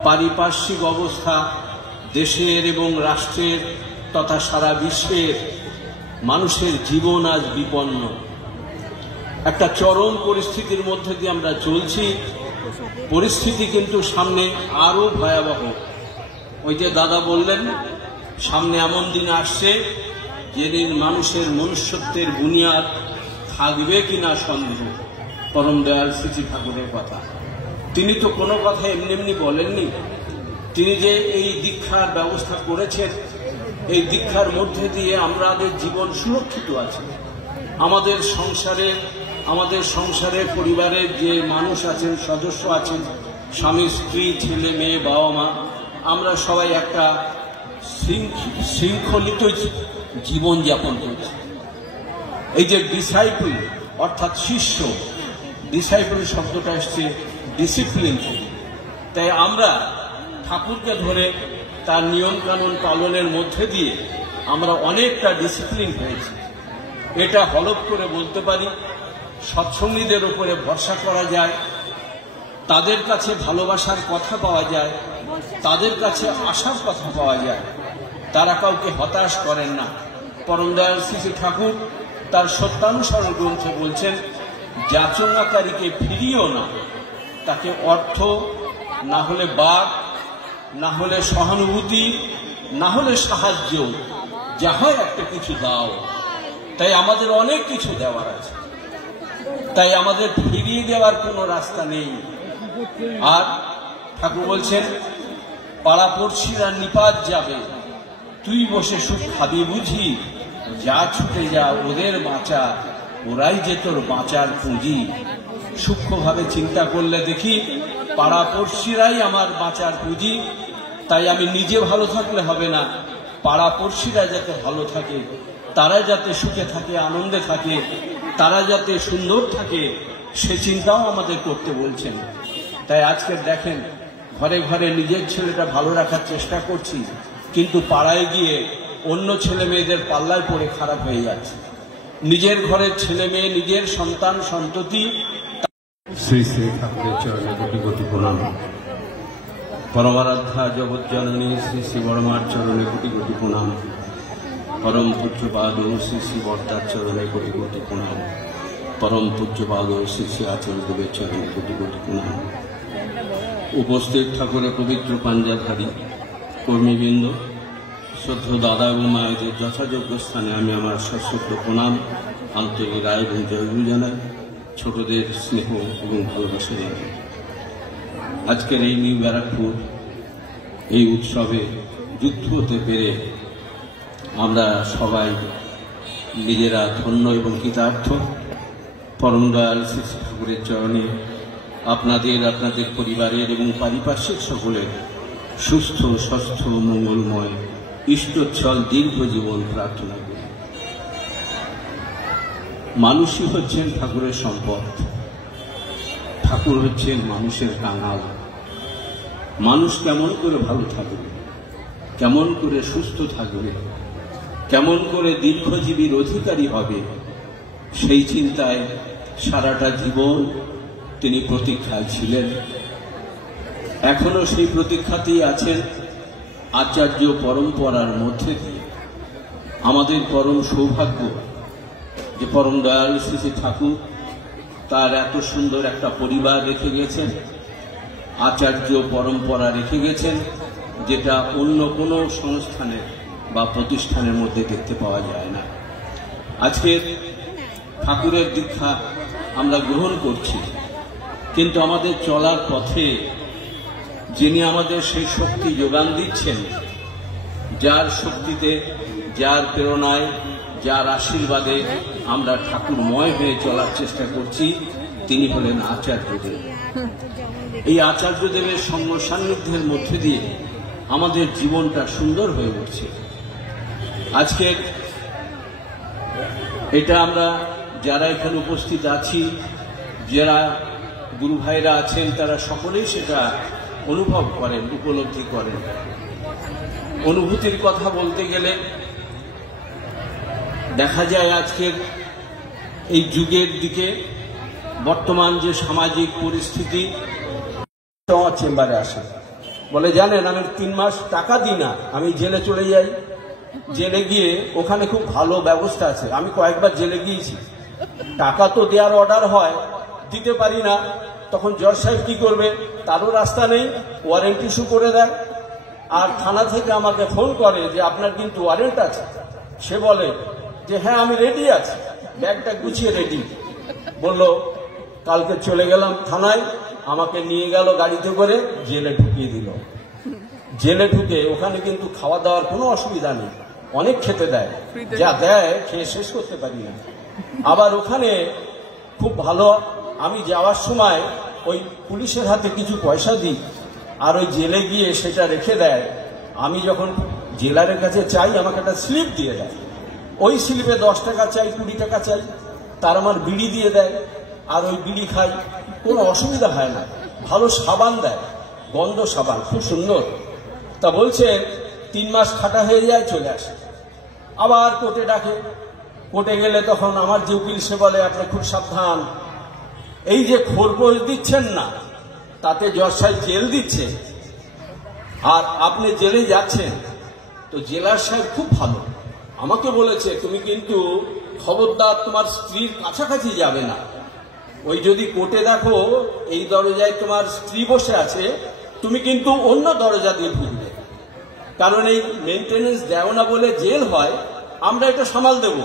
পারিপার্শ্বিক অবস্থা দেশের এবং রাষ্ট্রের তথা সারা বিশ্বের মানুষের জীবন আজ বিপন্ন। একটা চরম পরিস্থিতির মধ্যে দিয়ে আমরা চলছি। পরিস্থিতি কিন্তু সামনে আরো ভয়াবহ। ওই যে দাদা বললেন, সামনে এমন দিন আসছে যেদিন মানুষের মনুষ্যত্বের বুনিয়াদ থাকবে কিনা সন্দেহ। পরম দয়াল শ্রী ঠাকুরের কথা, তিনি তো কোনো কথা এমনি এমনি বলেননি। তিনি যে এই দীক্ষার ব্যবস্থা করেছেন, এই দীক্ষার মধ্যে দিয়ে আমাদের জীবন সুরক্ষিত আছে। আমাদের সংসারে পরিবারের যে মানুষ আছেন, সদস্য আছেন, স্বামী স্ত্রী ছেলে মেয়ে বাবা মা, আমরা সবাই একটা শৃঙ্খলিত জীবন যাপন করছি। এই যে ডিসাইপল অর্থাৎ শিষ্য, ডিসাইপল শব্দটা এসছে ডিসিপ্লিন থেকে। তাই আমরা ঠাকুরকে ধরে তার নিয়ম কানুন পালনের মধ্যে দিয়ে আমরা অনেকটা ডিসিপ্লিন হয়েছি। এটা হলফ করে বলতে পারি। সৎসঙ্গীদের উপরে ভরসা করা যায়, তাদের কাছে ভালোবাসার কথা পাওয়া যায়, তাদের কাছে আশার কথা পাওয়া যায়। তারা কাউকে হতাশ করেন না। পরম দয়াল শ্রী ঠাকুর তার সত্যানুসরণ গ্রন্থে বলছেন, যাচনাকারীকে ফিরিও না, তাকে অর্থ না হলে বাক, না হলে সহানুভূতি, না হলে সাহায্য, যা হয় একটা কিছু দাও। তাই আমাদের অনেক কিছু দেওয়ার আছে, তাই আমাদের ফিরিয়ে দেওয়ার কোনো রাস্তা নেই। আর ঠাকুর বলছেন, পাড়াপড়শিরা নিপাত যাবে, তুই বসে সুখ খাবি বুঝি, যা ছুটে যা ওদের বাঁচা, ওরাই যে তোর বাঁচার পুঁজি। সূক্ষ্মভাবে চিন্তা করলে দেখি পাড়াপড়শিরাই আমার বাঁচার পুঁজি। তাই আমি নিজে ভালো থাকলে হবে না, পাড়াপড়শিরা যাতে ভালো থাকে, তারা যাতে সুখে থাকে, আনন্দে থাকে, তারা যাতে সুন্দর থাকে, সে চিন্তাও আমাদের করতে বলছেন। তাই আজকে দেখেন, ঘরে ঘরে নিজের ছেলেটা ভালো রাখার চেষ্টা করছি, কিন্তু পাড়ায় গিয়ে অন্য ছেলে মেয়েদের পাল্লায় পড়ে খারাপ হয়ে যাচ্ছে। নিজের ঘরের ছেলে মেয়ে, নিজের সন্তান সন্ততি। শ্রী শ্রী ঠাকুরের চরণে কোটি কোটি প্রণাম। পরমারাধ্যা জগৎ জননী শ্রী শ্রী বড়মার চরণে কোটি কোটি প্রণাম। পরম পূজ্যপাদ শ্রী শ্রী বর্দার চরণে কোটি কোটি প্রণাম। পরম পূজ্যপাদ শ্রী শ্রী আচার্যদেবের চরণে কোটি কোটি প্রণাম। উপস্থিত ঠাকুরের পবিত্র পাঞ্জাধারী কর্মীবৃন্দ, শ্রদ্ধেয় দাদা এবং মায়েদের যথাযোগ্য স্থানে আমি আমার সশ্রদ্ধ প্রণাম, আন্তরিক রায় এবং জয়গুরু জানাই। ছোটদের স্নেহ এবং ভালোবাসা জানাই। আজকের এই নিউ ব্যারাকপুর এই উৎসবে যুক্ত হতে পেরে আমরা সবাই নিজেরা ধন্য এবং কৃতার্থ। পরম দয়াল শ্রী ঠাকুরের চরণে আপনাদের পরিবারের এবং পারিপার্শ্বিক সকলের সুস্থ স্বাস্থ্য মঙ্গলময় ইষ্টচ্ছল দীর্ঘ জীবন প্রার্থনা করি। মানুষই হচ্ছেন ঠাকুরের সম্পদ। ঠাকুর হচ্ছেন মানুষের কাঙাল। মানুষ কেমন করে ভালো থাকবে, কেমন করে সুস্থ থাকবে, কেমন করে দীর্ঘজীবীর অধিকারী হবে, সেই চিন্তায় সারাটা জীবন তিনি প্রতীক্ষায় ছিলেন। এখনো সেই প্রতীক্ষাতেই আছেন। আচার্য পরম্পরার মধ্যে দিয়ে আমাদের পরম সৌভাগ্য যে পরম দয়াল শ্রী ঠাকুর তার এত সুন্দর একটা পরিবার রেখে গেছেন, আচার্য পরম্পরা রেখে গেছেন, যেটা অন্য কোনো সংস্থানের বা প্রতিষ্ঠানের মধ্যে দেখতে পাওয়া যায় না। আজকে ঠাকুরের দীক্ষা আমরা গ্রহণ করছি, কিন্তু আমাদের চলার পথে যিনি আমাদের সেই শক্তি যোগান দিচ্ছেন, যার শক্তিতে, যার প্রেরণায়, যার আশীর্বাদে আমরা ঠাকুরময় হয়ে চলার চেষ্টা করছি, তিনি হলেন আচার্যদেব। এই আচার্যদেবের সঙ্গ সান্নিধ্যের মধ্যে দিয়ে আমাদের জীবনটা সুন্দর হয়ে উঠছে। আজকে এটা আমরা যারা এখানে উপস্থিত আছি, যারা গুরু ভাইরা আছেন, তারা সকলেই সেটা অনুভব করেন, উপলব্ধি করেন। অনুভূতির কথা বলতে গেলে দেখা যায় আজকের এই যুগের দিকে বর্তমান যে সামাজিক পরিস্থিতি, চেম্বারে আসে বলে জানেন আমি 3 মাস টাকা দিই না, আমি জেলে চলে যাই। জেলে গিয়ে ওখানে খুব ভালো ব্যবস্থা আছে, আমি কয়েকবার জেলে গিয়েছি। টাকা তো দেওয়ার অর্ডার হয়, দিতে পারি না, তখন জজ সাহেব কি করবে, তারও রাস্তা নেই, ওয়ারেন্ট ইস্যু করে দেয়। আর থানা থেকে আমাকে ফোন করে যে আপনার কিন্তু ওয়ারেন্ট আছে। সে বলে যে হ্যাঁ আমি রেডি আছি, ব্যাগটা গুছিয়ে রেডি। বলল কালকে চলে গেলাম থানায়, আমাকে নিয়ে গেল গাড়িতে করে, জেলে ঢুকিয়ে দিল। জেলে ঢুকে ওখানে কিন্তু খাওয়া দাওয়ার কোনো অসুবিধা নেই, অনেক খেতে দেয়, যা দেয় খেয়ে শেষ করতে পারি না। আবার ওখানে খুব ভালো, আমি যাওয়ার সময় ওই পুলিশের হাতে কিছু পয়সা দিই, আর ওই জেলে গিয়ে সেটা রেখে দেয়। আমি যখন জেলারের কাছে চাই আমাকে একটা স্লিপ দিয়ে দেয়, ওই স্লিপে 10 টাকা চাই, 20 টাকা চাই, তার আমার বিড়ি দিয়ে দেয়, আর ওই বিড়ি খাই, কোনো অসুবিধা হয় না। ভালো সাবান দেয়, গন্ধ সাবান, খুব সুন্দর। তা বলছে 3 মাস খাটা হয়ে যায়, চলে আসে। আবার কোর্টে ডাকে, কোর্টে গেলে তখন আমার যে উকিল সে বলে আপনি খুব সাবধান, এই যে খোরপোশ দিচ্ছেন না, তাতে জজ সাহেব জেল দিচ্ছে, আর আপনি জেলে যাচ্ছেন। তো জেলার সাহেব খুব ভালো, আমাকে বলেছে তুমি কিন্তু খবরদার তোমার স্ত্রীর কাছাকাছি যাবে না। ওই যদি কোর্টে দেখো এই দরজায় তোমার স্ত্রী বসে আছে, তুমি কিন্তু অন্য দরজা দিয়ে ঢুকবে, কারণ এই মেনটেনেন্স দেও না বলে জেল হয়, আমরা এটা সামাল দেব,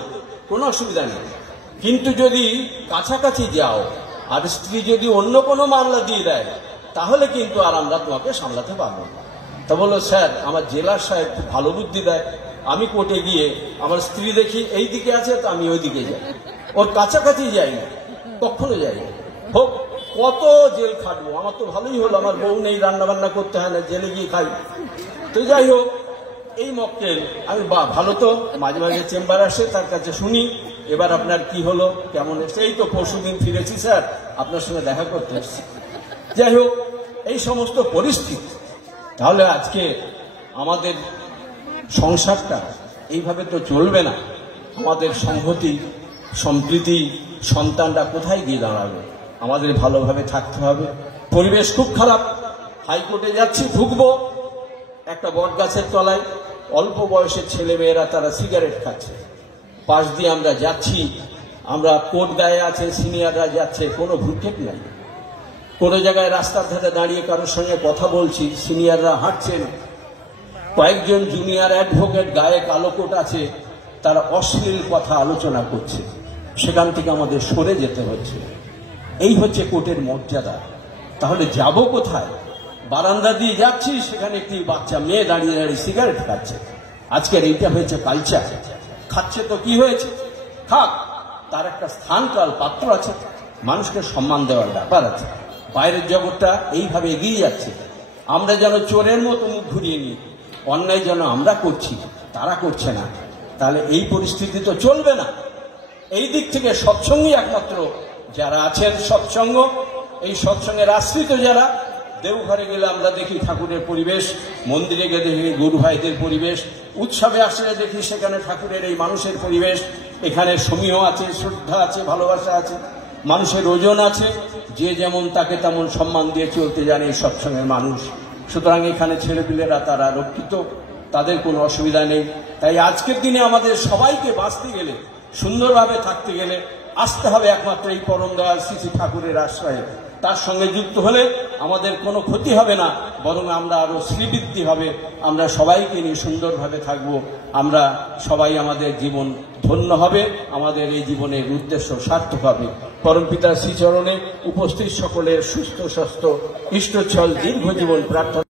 কোনো অসুবিধা নেই। কিন্তু যদি কাছাকাছি যাও আর স্ত্রী যদি অন্য কোনো মামলা দিয়ে দেয়, তাহলে কিন্তু আর আমরা তোমাকে সামলাতে পারবো না। তা বললো স্যার আমার জেলার সাহেব খুব ভালো বুদ্ধি দেয়, আমি কোর্টে গিয়ে আমার স্ত্রী দেখি এই দিকে আছে, তো আমি ওই দিকে যাই, ওর কাছাকাছি যাই না, কখনো যাই না। হোক কত জেল খাটবো, আমার তো ভালোই হলো, আমার বউ নেই, রান্না বান্না করতে হয় না, জেলে গিয়ে খাই। তো যাই হোক, এই মক্কেল আমি ভালো, তো মাঝে মাঝে চেম্বার আসে, তার কাছে শুনি এবার আপনার কি হলো, কেমন এসছে। এই তো পরশুদিন ফিরেছি স্যার, আপনার সঙ্গে দেখা করতে এসছি। যাই হোক, এই সমস্ত পরিস্থিতি। তাহলে আজকে আমাদের সংসারটা এইভাবে তো চলবে না, আমাদের সংহতি সম্প্রীতি, সন্তানরা কোথায় গিয়ে দাঁড়াবে? আমাদের ভালোভাবে থাকতে হবে। পরিবেশ খুব খারাপ, হাইকোর্টে যাচ্ছি, ঢুকবো, একটা বট গাছের তলায় অল্প বয়সের ছেলে মেয়েরা তারা সিগারেট খাচ্ছে, পাশ দিয়ে আমরা যাচ্ছি, আমরা কোর্ট গায়ে আছে, সিনিয়ররা যাচ্ছে, কোনো ভ্রুক্ষেপ নাই। কোনো জায়গায় রাস্তার ধারে দাঁড়িয়ে কারোর সঙ্গে কথা বলছি, সিনিয়ররা হাঁটছেন, কয়েকজন জুনিয়র অ্যাডভোকেট গায়ে কালো কোট আছে, তারা অশ্লীল কথা আলোচনা করছে, সেখান থেকে আমাদের সরে যেতে হচ্ছে। এই হচ্ছে কোর্টের মর্যাদা। তাহলে যাব কোথায়? বারান্দা দিয়ে যাচ্ছি, সেখানে একটি বাচ্চা মেয়ে দাঁড়িয়ে দাঁড়িয়ে সিগারেট খাচ্ছে। আজকের এইটা হয়েছে কালচার। খাচ্ছে তো কি হয়েছে, খাক, তার একটা স্থান কাল পাত্র আছে, মানুষকে সম্মান দেওয়ার ব্যাপার আছে। বাইরের জগৎটা এইভাবে এগিয়ে যাচ্ছে, আমরা যেন চোরের মতো মুখ ঘুরিয়ে নিই, অন্যায় যেন আমরা করছি, তারা করছে না। তাহলে এই পরিস্থিতি তো চলবে না। এই দিক থেকে সৎসঙ্গই একমাত্র যারা আছেন, সৎসঙ্গ, এই সৎসঙ্গের আশ্রিত যারা। দেওঘরে গেলে আমরা দেখি ঠাকুরের পরিবেশ, মন্দিরে গেলে দেখি গুরু ভাইদের পরিবেশ, উৎসবে আসলে দেখি সেখানে ঠাকুরের এই মানুষের পরিবেশ। এখানে সমীহ আছে, শ্রদ্ধা আছে, ভালোবাসা আছে, মানুষের ওজন আছে, যে যেমন তাকে তেমন সম্মান দিয়ে চলতে জানে এই সৎসঙ্গের মানুষ। সুতরাং এখানে ছেলেপিলেরা তারা রক্ষিত, তাদের কোনো অসুবিধা নেই। তাই আজকের দিনে আমাদের সবাইকে বাঁচতে গেলে, সুন্দরভাবে থাকতে গেলে আসতে হবে একমাত্র এই পরম দয়াল শ্রী শ্রী ঠাকুরের আশ্রয়ে। তার সঙ্গে যুক্ত হলে আমাদের কোনো ক্ষতি হবে না, বরং আমরা আরো শ্রীবৃদ্ধি হবে। আমরা সবাইকে নিয়ে সুন্দরভাবে থাকব, আমরা সবাই আমাদের জীবন ধন্য হবে, আমাদের এই জীবনের উদ্দেশ্য সার্থক হবে। পরমপিতার শ্রীচরণে উপস্থিত সকলের সুস্থ স্বাস্থ্য ইষ্টচ্ছল দীর্ঘ জীবন প্রার্থনা